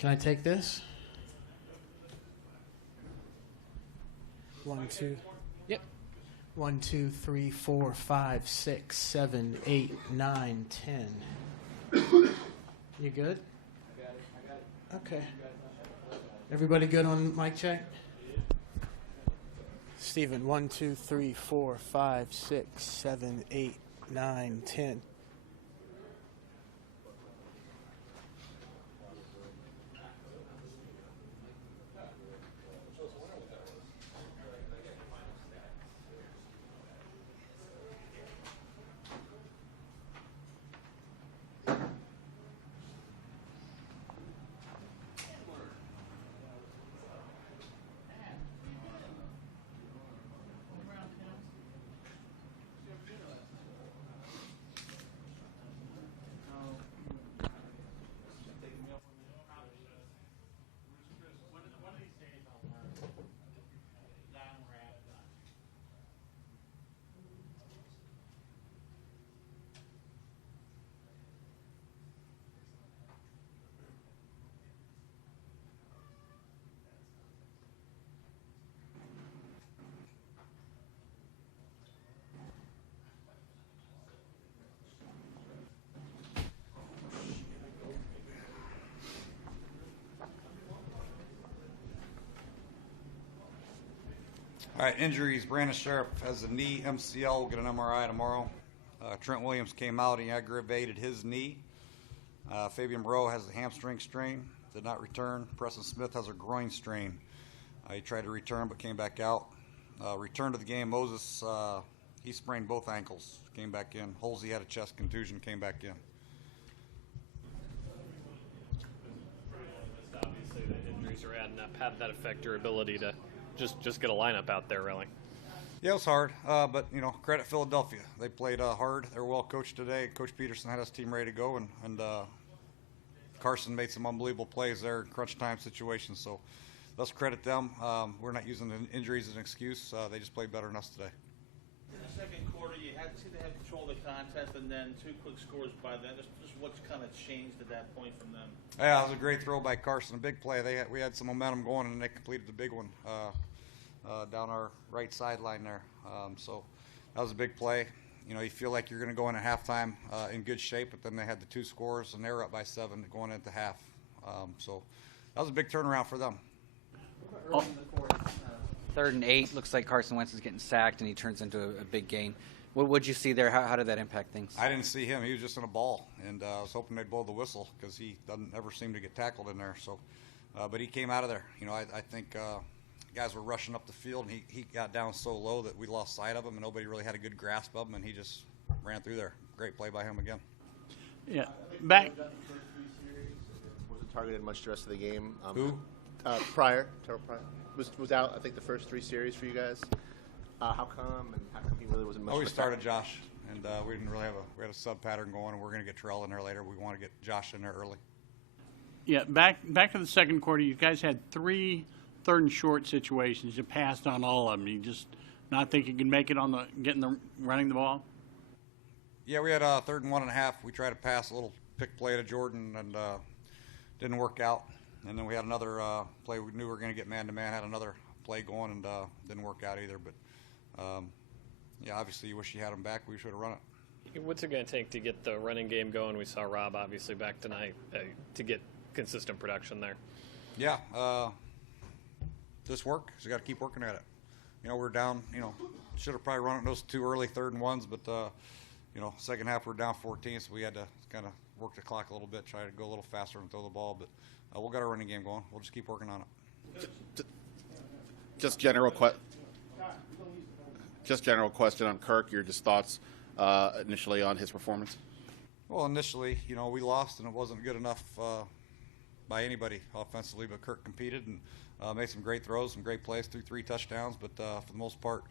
Can I take this? 1, 2. Yep. 1, 2, 3, 4, 5, 6, 7, 8, 9, 10. You good? I got it. Okay. Everybody good on mic check? Steven, 1, 2, 3, 4, 5, 6, 7, 8, 9, 10. All right, injuries. Brandon Sharp has a knee MCL. We'll get an MRI tomorrow. Trent Williams came out. He aggravated his knee. Fabian Moreau has a hamstring strain. Did not return. Preston Smith has a groin strain. He tried to return but came back out. Returned to the game. Moses, he sprained both ankles. Came back in. Holsey had a chest contusion. Came back in. Obviously, the injuries are adding up. How did that affect your ability to just get a lineup out there, really? Yeah, it was hard, but, credit Philadelphia. They played hard. They were well coached today. Coach Peterson had his team ready to go, and Carson made some unbelievable plays there in crunch time situations. So let's credit them. We're not using the injuries as an excuse. They just played better than us today. In the second quarter, you seemed to have control of the contest, and then 2 quick scores by then. Just what's kind of changed at that point from them? Yeah, it was a great throw by Carson, a big play. We had some momentum going, and they completed the big one down our right sideline there. So that was a big play. You feel like you're going to go in at halftime in good shape, but then they had the 2 scores, and they were up by 7 going into half. So that was a big turnaround for them. Oh. 3rd and 8. Looks like Carson Wentz is getting sacked, and he turns into a big gain. What would you see there? How did that impact things? I didn't see him. He was just in a ball, and I was hoping they'd blow the whistle because he doesn't ever seem to get tackled in there. So, but he came out of there. I think guys were rushing up the field, and he got down so low that we lost sight of him, and nobody really had a good grasp of him, and he just ran through there. Great play by him again. Yeah, back. Wasn't targeted much the rest of the game. Who? Terrell Pryor was out. I think the first 3 series for you guys. How come? And how come he really wasn't much? We started Josh, and we didn't really we had a sub pattern going, and we're going to get Terrell in there later. We want to get Josh in there early. Yeah, back to the second quarter. You guys had 3 third and short situations. You passed on all of them. You just not think you can make it on running the ball. Yeah, we had 3rd and 1.5. We tried to pass a little pick play to Jordan, and didn't work out. And then we had another play. We knew we were going to get man-to-man. Had another play going, and didn't work out either. But yeah, obviously you wish you had him back. We should have run it. What's it going to take to get the running game going? We saw Rob obviously back tonight to get consistent production there. Yeah, this work. So you got to keep working at it. We're down. Should have probably run it those 2 early 3rd and 1s, but second half we're down 14, so we had to kind of work the clock a little bit, try to go a little faster and throw the ball. But we'll get our running game going. We'll just keep working on it. Just general question on Kirk. Your just thoughts initially on his performance. Well, initially, we lost, and it wasn't good enough by anybody offensively, but Kirk competed and made some great throws, some great plays, threw 3 touchdowns. But for the most part,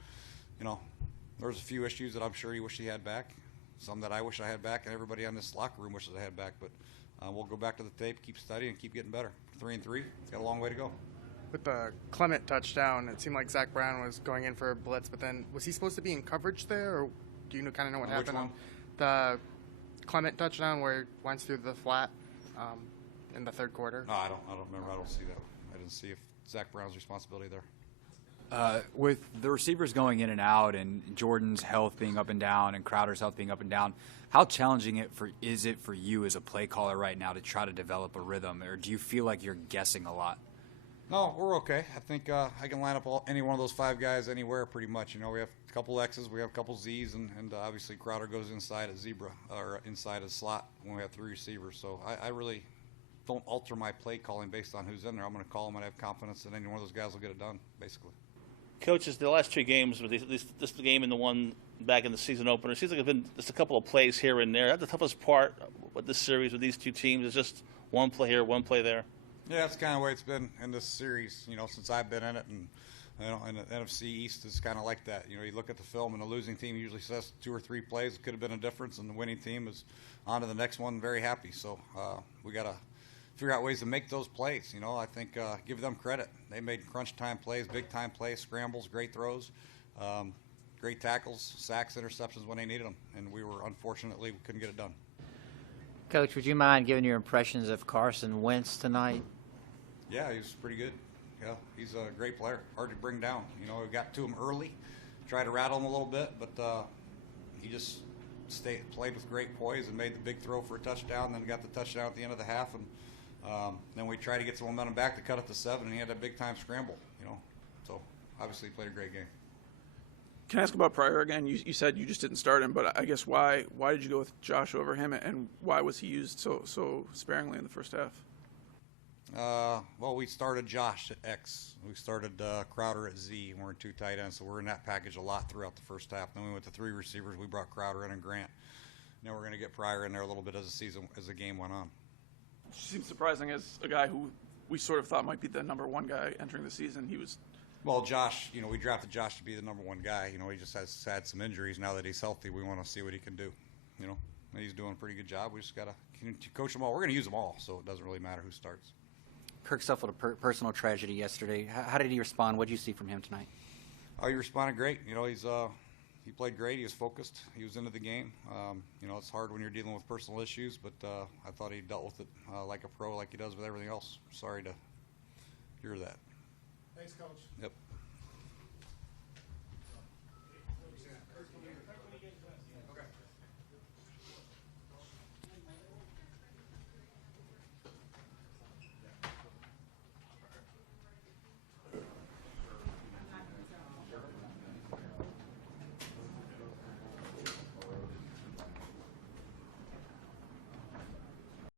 there was a few issues that I'm sure he wished he had back, some that I wish I had back, and everybody in this locker room wishes I had back. But we'll go back to the tape, keep studying, and keep getting better. 3-3, it's got a long way to go. With the Clement touchdown, it seemed like Zach Brown was going in for a blitz, but then was he supposed to be in coverage there, or do you kind of know what happened on the Clement touchdown where he went through the flat? in the third quarter? No, I don't remember. I don't see that. I didn't see if Zach Brown's responsibility there. With the receivers going in and out and Jordan's health being up and down and Crowder's health being up and down, how challenging is it for you as a play caller right now to try to develop a rhythm, or do you feel like you're guessing a lot? No, we're okay. I think I can line up any one of those 5 guys anywhere pretty much. You know, we have a couple X's, we have a couple Z's, and obviously Crowder goes inside a zebra or inside a slot when we have 3 receivers. So I really don't alter my play calling based on who's in there. I'm going to call them and have confidence that any one of those guys will get it done, basically. Coaches, the last 2 games, this game and the one back in the season opener, it seems like it's been just a couple of plays here and there. That's the toughest part with this series with these 2 teams is just one play here, one play there. Yeah, that's kind of the way it's been in this series, you know, since I've been in it. And, you know, and the NFC East is kind of like that. You know, you look at the film, and the losing team usually says 2 or 3 plays. It could have been a difference, and the winning team is on to the next one very happy. So we got to figure out ways to make those plays. You know, I think give them credit. They made crunch time plays, big time plays, scrambles, great throws, great tackles, sacks, interceptions when they needed them. And we unfortunately, we couldn't get it done. Coach, would you mind giving your impressions of Carson Wentz tonight? Yeah, he was pretty good. Yeah, he's a great player. Hard to bring down. You know, we got to him early, tried to rattle him a little bit, but he just played with great poise and made the big throw for a touchdown, then got the touchdown at the end of the half, and then we tried to get some momentum back to cut it to 7, and he had a big-time scramble, you know. So, obviously, he played a great game. Can I ask about Pryor again? You said you just didn't start him, but I guess why did you go with Josh over him, and why was he used so sparingly in the first half? Well, we started Josh at X. We started Crowder at Z. We're in 2 tight ends, so we're in that package a lot throughout the first half. Then we went to 3 receivers. We brought Crowder in and Grant. Now we're going to get Pryor in there a little bit as the game went on. It seems surprising as a guy who we sort of thought might be the number 1 guy entering the season. He was. Well, Josh, you know, we drafted Josh to be the number 1 guy. You know, he just has had some injuries. Now that he's healthy, we want to see what he can do. You know, and he's doing a pretty good job. We just got to coach them all. We're going to use them all, so it doesn't really matter who starts. Kirk suffered a personal tragedy yesterday. How did he respond? What did you see from him tonight? Oh, he responded great. You know, he played great. He was focused. He was into the game. You know, it's hard when you're dealing with personal issues, but I thought he dealt with it like a pro, like he does with everything else. Sorry to hear that. Thanks, Coach. Yep.